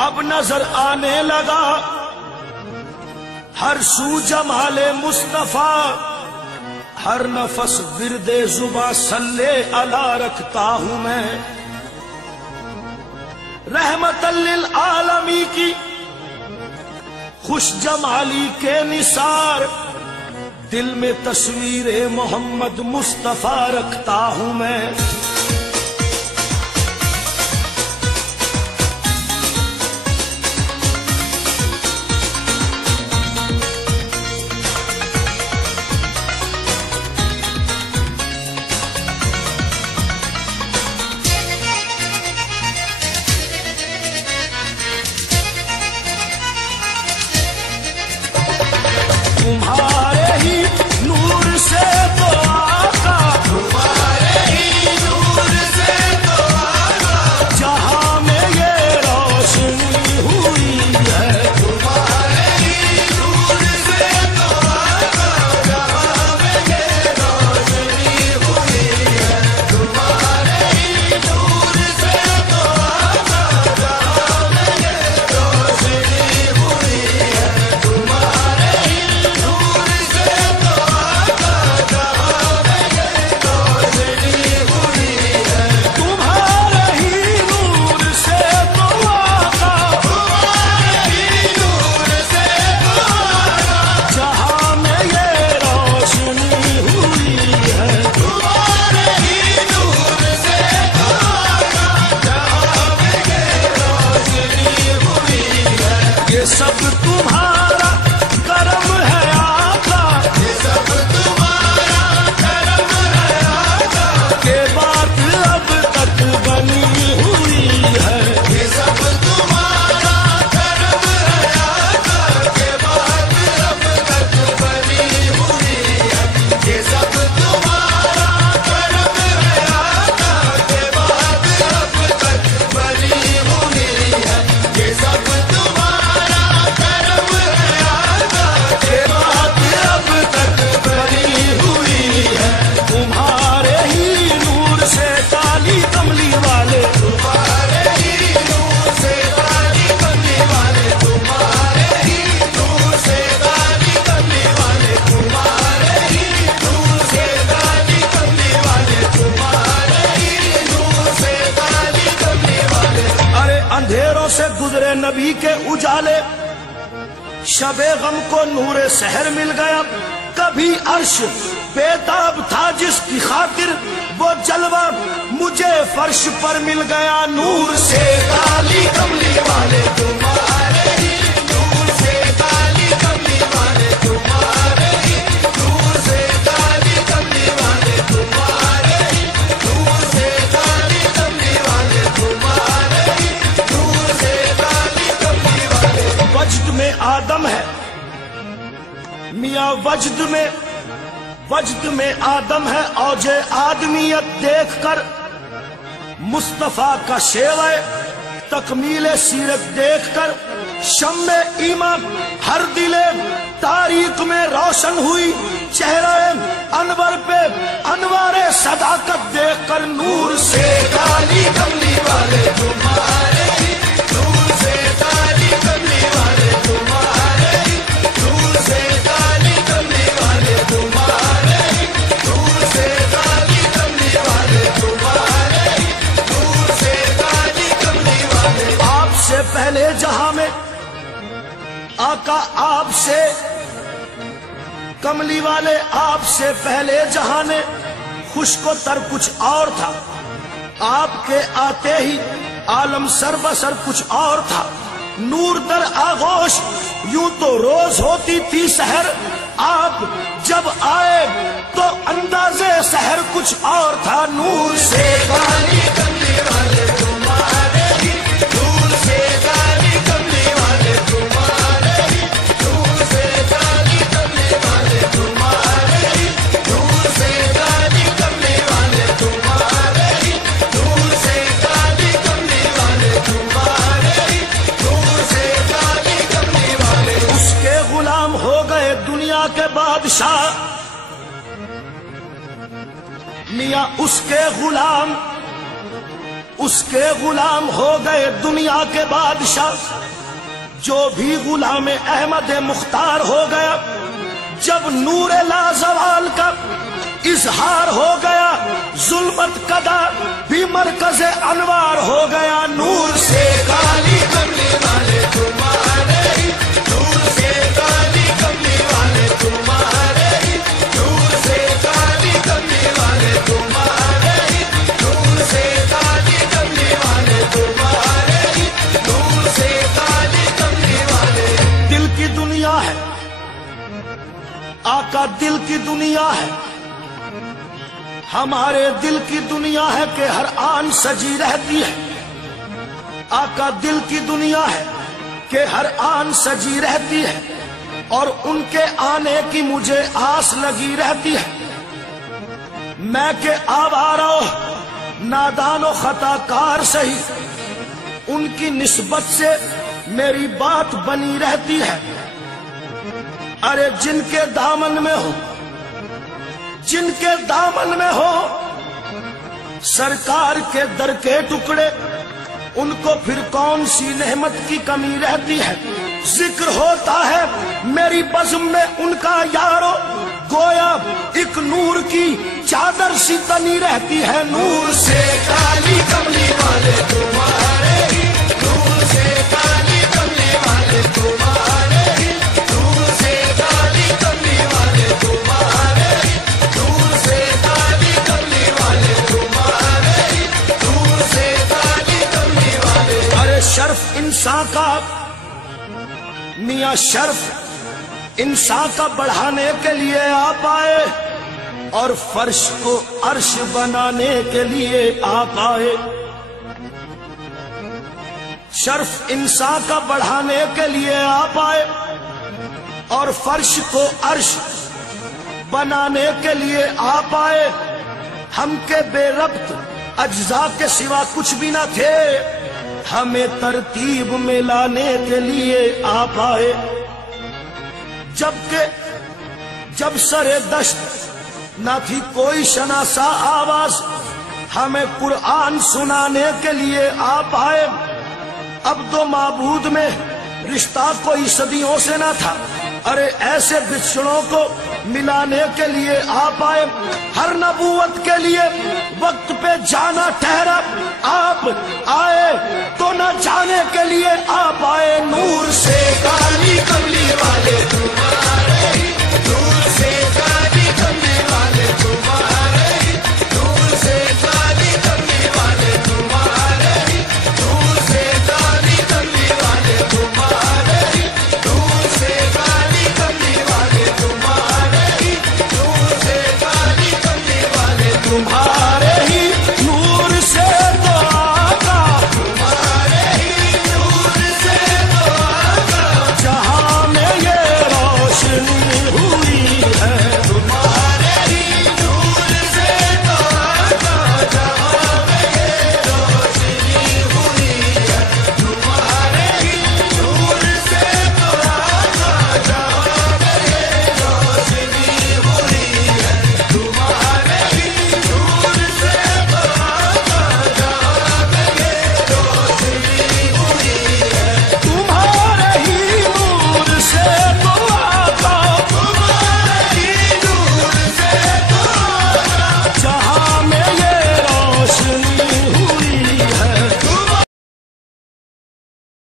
اب نظر آنے لگا ہر سو جمال مصطفیٰ، ہر نفس ورد زباں صلی علی رکھتا ہوں میں، رحمت للعالمی کی خوش جمالی کے نثار، دل میں تصویر محمد مصطفیٰ رکھتا ہوں میں۔ تمہارے ہی نور سے تو آقا، تمہارے ہی نور سے تو آقا، جہاں میں یہ روشنی ہوئی ہے، تمہارے ہی نور سے تو آقا، جہاں میں یہ روشنی ہوئی ہے، تمہارے ہی نور سے تو آقا، جہاں میں یہ روشنی ہوئی ہے، تمہارے سب تمہارا کرم ہے آقا، یہ سب تمہارا کرم ہے آقا، کہ بات اب تک بنی ہوئی ہے، یہ سب تمہارا کرم ہے آقا، کہ بات اب تک بنی ہوئی ہے، یہ سب تمہارا کرم ہے آقا، کہ بات اب تک بنی ہوئی ہے، یہ سب اندھیروں سے گزرے نبی کے اجالے، شب غم کو نور سحر مل گیا، کبھی عرش بےتاب تھا جس کی خاطر وہ جلوہ مجھے فرش پر مل گیا، نور سے کالی کملی والے تمہارے ہی، نور سے کالی کملی والے تمہارے ہی، نور سے کالی کملی والے تمہارے ہی، نور سے کالی کملی والے تمہارے ہی، نور سے کالی کملی والے۔ وجد میں آدم ہے میاں، وجد میں آدم ہے، اوج آدمیت دیکھ کر مصطفیٰ کا شیوہ تکمیل سیرت دیکھ کر، شمع ایمان ہر دل تاریک میں روشن ہوئی، چہرہ انور پہ انوار صداقت دیکھ کر، نور سے کالی کملی والے تمہارے ہی، نور سے کالی کملی والے تمہارے ہی، نور سے کالی کملی والے تمہارے ہی، نور سے کالی کملی والے تمہارے ہی، نور سے کالی کملی والے۔ آپ سے پہلے جہاں میں آقا، آپ سے کملی والے، آپ سے پہلے جہاں نے خشک و تر کچھ اور تھا، آپ کے آتے ہی عالم سر بسر کچھ اور تھا، نور در آغوش یوں تو روز ہوتی تھی سحر، آپ جب آئے تو اندازے سحر کچھ اور تھا، نور سے کالی کملی والے تمہارے ہی، نور سے کالی کملی والے تمہارے ہی، نور سے کالی کملی والے تمہارے ہی، نور سے کالی کملی والے تمہارے ہی، نور سے کالی کملی والے تمہارے ہی، نور سے کالی کملی والے۔ اس کے غلام ہو گئے دنیا کے بادشاہ میاں، اس کے غلام اس کے غلام ہو گئے دنیا کے بادشاہ۔ جو بھی غلام احمد مختار ہو گیا، جب نور لازوال کا اظہار ہو گیا، ظلمت کدا بھی مرکز انوار ہو گیا۔ نور سے کالی کملی والے تمہارے ہی، نور سے کالی کملی والے تمہارے ہی، نور سے کالی کملی والے تمہارے ہی، نور سے کالی کملی والے تمہارے ہی، نور سے کالی کملی والے۔ دل کی دنیا ہے آقا، دل کی دنیا ہے، ہمارے دل کی دنیا ہے کہ ہر آن سجی رہتی ہے۔ آقا دل کی دنیا ہے کہ ہر آن سجی رہتی ہے، اور ان کے آنے کی مجھے آس لگی رہتی ہے۔ میں کہ آوارہ نادان و خطا کار سہی، ان کی نسبت سے میری بات بنی رہتی ہے۔ ارے جن کے دامن میں ہو، جن کے دامن میں ہو سرکار کے در کے ٹکڑے، ان کو پھر کون سی نعمت کی کمی رہتی ہے۔ ذکر ہوتا ہے میری بزم میں ان کا یارو، گویا ایک نور کی چادر سی تنی رہتی ہے۔ نور سے کالی کملی والے تمہارے ہی، نور سے کالی کملی والے تمہارے ہی، نور سے کالی کملی والے تمہارے ہی، نور سے کالی کملی والے تمہارے ہی، نور سے کالی کملی والے۔ ارے شرف انسان کا، میاں شرف انسان کا بڑھانے کے لیے آپ آئے، اور فرش کو عرش بنانے کے لیے آپ آئے۔ شرف انسان کا بڑھانے کے لیے آپ آئے، اور فرش کو عرش بنانے کے لیے آپ آئے۔ ہم کے بے ربط اجزاء کے سوا کچھ بھی نہ تھے، ہمیں ترتیب میں لانے کے لیے آپ آئے۔ جب سر دشت نہ تھی کوئی شناسا آواز، ہمیں قرآن سنانے کے لیے آپ آئے۔ عبد و معبود میں رشتہ کوئی صدیوں سے نہ تھا، ارے ایسے بچڑوں کو ملانے کے لیے آپ آئے۔ ہر نبوت کے لیے وقت پہ جانا ٹھہرا، آپ آئے تو نہ جانے کے لیے آپ آئے۔ نور سے کالی کملی والے